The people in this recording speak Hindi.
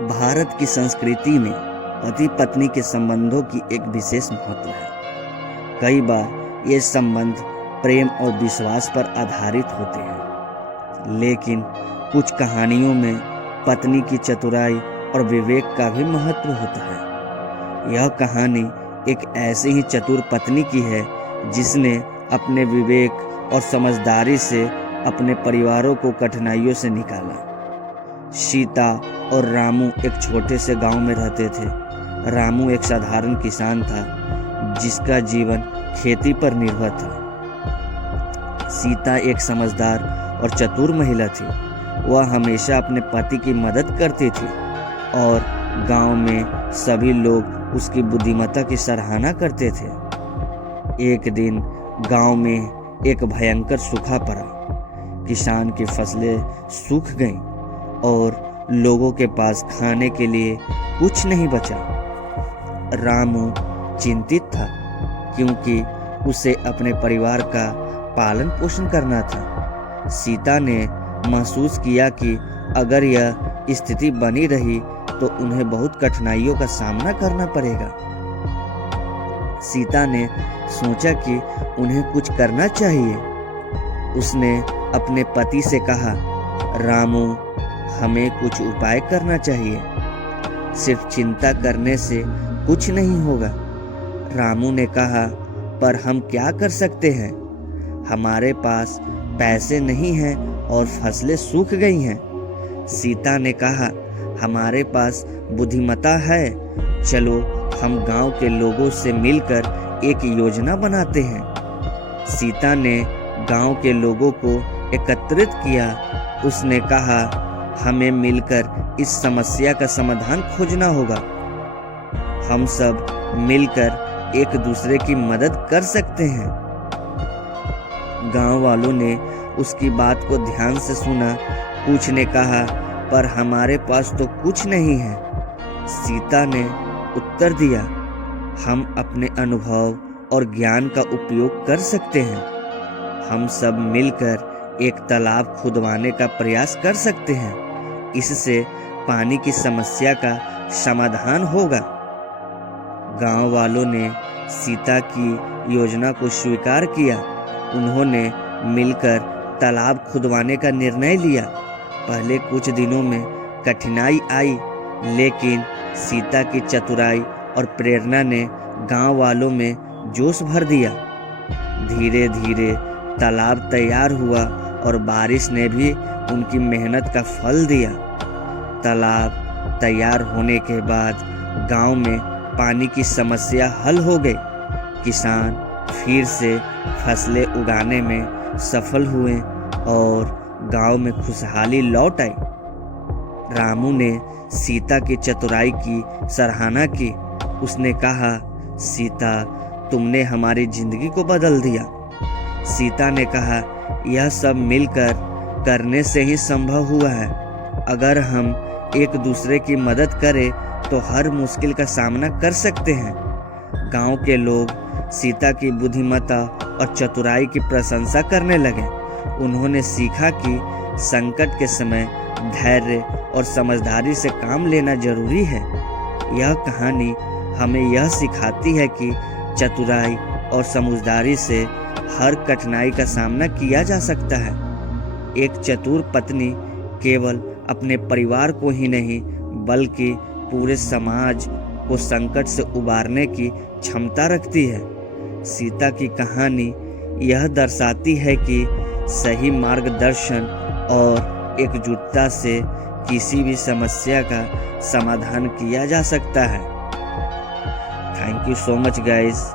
भारत की संस्कृति में पति पत्नी के संबंधों की एक विशेष महत्व है। कई बार ये संबंध प्रेम और विश्वास पर आधारित होते हैं, लेकिन कुछ कहानियों में पत्नी की चतुराई और विवेक का भी महत्व होता है। यह कहानी एक ऐसी ही चतुर पत्नी की है जिसने अपने विवेक और समझदारी से अपने परिवारों को कठिनाइयों से निकाला। सीता और रामू एक छोटे से गांव में रहते थे। रामू एक साधारण किसान था जिसका जीवन खेती पर निर्भर था। सीता एक समझदार और चतुर महिला थी। वह हमेशा अपने पति की मदद करती थी और गांव में सभी लोग उसकी बुद्धिमत्ता की सराहना करते थे। एक दिन गांव में एक भयंकर सूखा पड़ा। किसान की फसलें सूख गईं और लोगों के पास खाने के लिए कुछ नहीं बचा। रामू चिंतित था क्योंकि उसे अपने परिवार का पालन पोषण करना था। सीता ने महसूस किया कि अगर यह स्थिति बनी रही तो उन्हें बहुत कठिनाइयों का सामना करना पड़ेगा। सीता ने सोचा कि उन्हें कुछ करना चाहिए। उसने अपने पति से कहा, रामू, हमें कुछ उपाय करना चाहिए। सिर्फ चिंता करने से कुछ नहीं होगा। रामू ने कहा, पर हम क्या कर सकते हैं? हमारे पास पैसे नहीं हैं और फसलें सूख गई हैं। सीता ने कहा, हमारे पास बुद्धिमत्ता है। चलो हम गांव के लोगों से मिलकर एक योजना बनाते हैं। सीता ने गांव के लोगों को एकत्रित किया। उसने कहा, हमें मिलकर इस समस्या का समाधान खोजना होगा। हम सब मिलकर एक दूसरे की मदद कर सकते हैं। गांव वालों ने उसकी बात को ध्यान से सुना। कुछ ने कहा, पर हमारे पास तो कुछ नहीं है। सीता ने उत्तर दिया, हम अपने अनुभव और ज्ञान का उपयोग कर सकते हैं। हम सब मिलकर एक तालाब खुदवाने का प्रयास कर सकते हैं। इससे पानी की समस्या का समाधान होगा। गांव वालों ने सीता की योजना को स्वीकार किया। उन्होंने मिलकर तालाब खुदवाने का निर्णय लिया। पहले कुछ दिनों में कठिनाई आई, लेकिन सीता की चतुराई और प्रेरणा ने गांव वालों में जोश भर दिया। धीरे धीरे तालाब तैयार हुआ और बारिश ने भी उनकी मेहनत का फल दिया। तालाब तैयार होने के बाद गांव में पानी की समस्या हल हो गई। किसान फिर से फसलें उगाने में सफल हुए और गांव में खुशहाली लौट आई। रामू ने सीता की चतुराई की सराहना की। उसने कहा, सीता, तुमने हमारी जिंदगी को बदल दिया। सीता ने कहा, यह सब मिलकर करने से ही संभव हुआ है। अगर हम एक दूसरे की मदद करें तो हर मुश्किल का सामना कर सकते हैं। गांव के लोग सीता की बुद्धिमत्ता और चतुराई की प्रशंसा करने लगे। उन्होंने सीखा कि संकट के समय धैर्य और समझदारी से काम लेना जरूरी है। यह कहानी हमें यह सिखाती है कि चतुराई और समझदारी से हर कठिनाई का सामना किया जा सकता है। एक चतुर पत्नी केवल अपने परिवार को ही नहीं बल्कि पूरे समाज को संकट से उबारने की क्षमता रखती है। सीता की कहानी यह दर्शाती है कि सही मार्गदर्शन और एकजुटता से किसी भी समस्या का समाधान किया जा सकता है। Thank you so much guys.